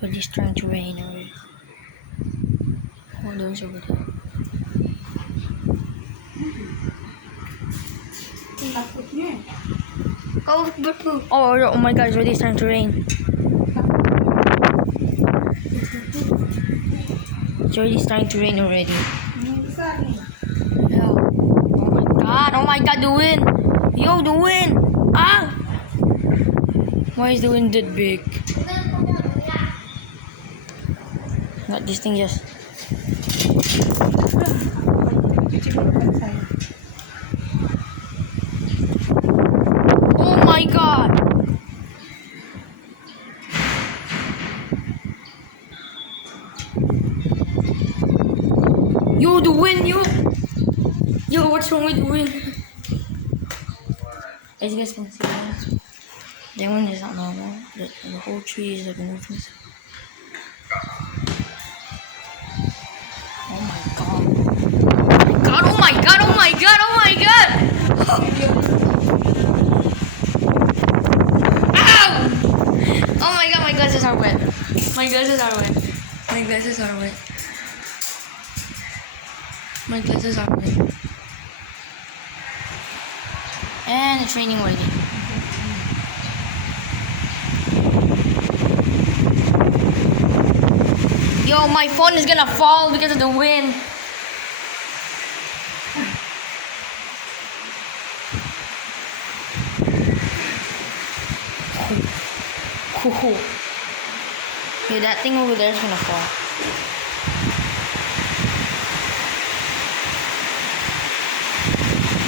But it's trying to rain already. Oh, those over there. Oh my god, it's already starting to rain. It's already starting to rain already. Yeah. Oh my god, the wind! Yo, the wind! Ah! Why is the wind that big? Not this thing just... Oh my god! Yo, the wind, yo! Yo, what's wrong with the wind? As you guys can see, the wind is not normal. The whole tree is like moving. Oh my god. Oh my god, oh my god, oh my god! Ow! Oh my god, my glasses are wet. My glasses are wet. My glasses are wet. My glasses are wet. And it's raining already. Yo, my phone is gonna fall because of the wind. Yeah, that thing over there is gonna fall.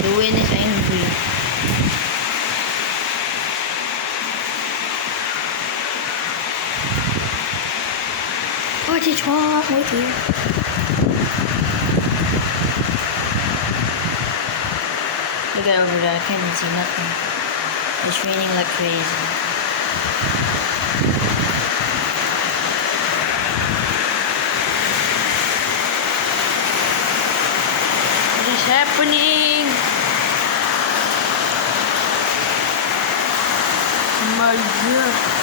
The wind is angry. What is wrong with you? Look at over there, I can't even see nothing. It's raining like crazy. What is happening? Oh my god.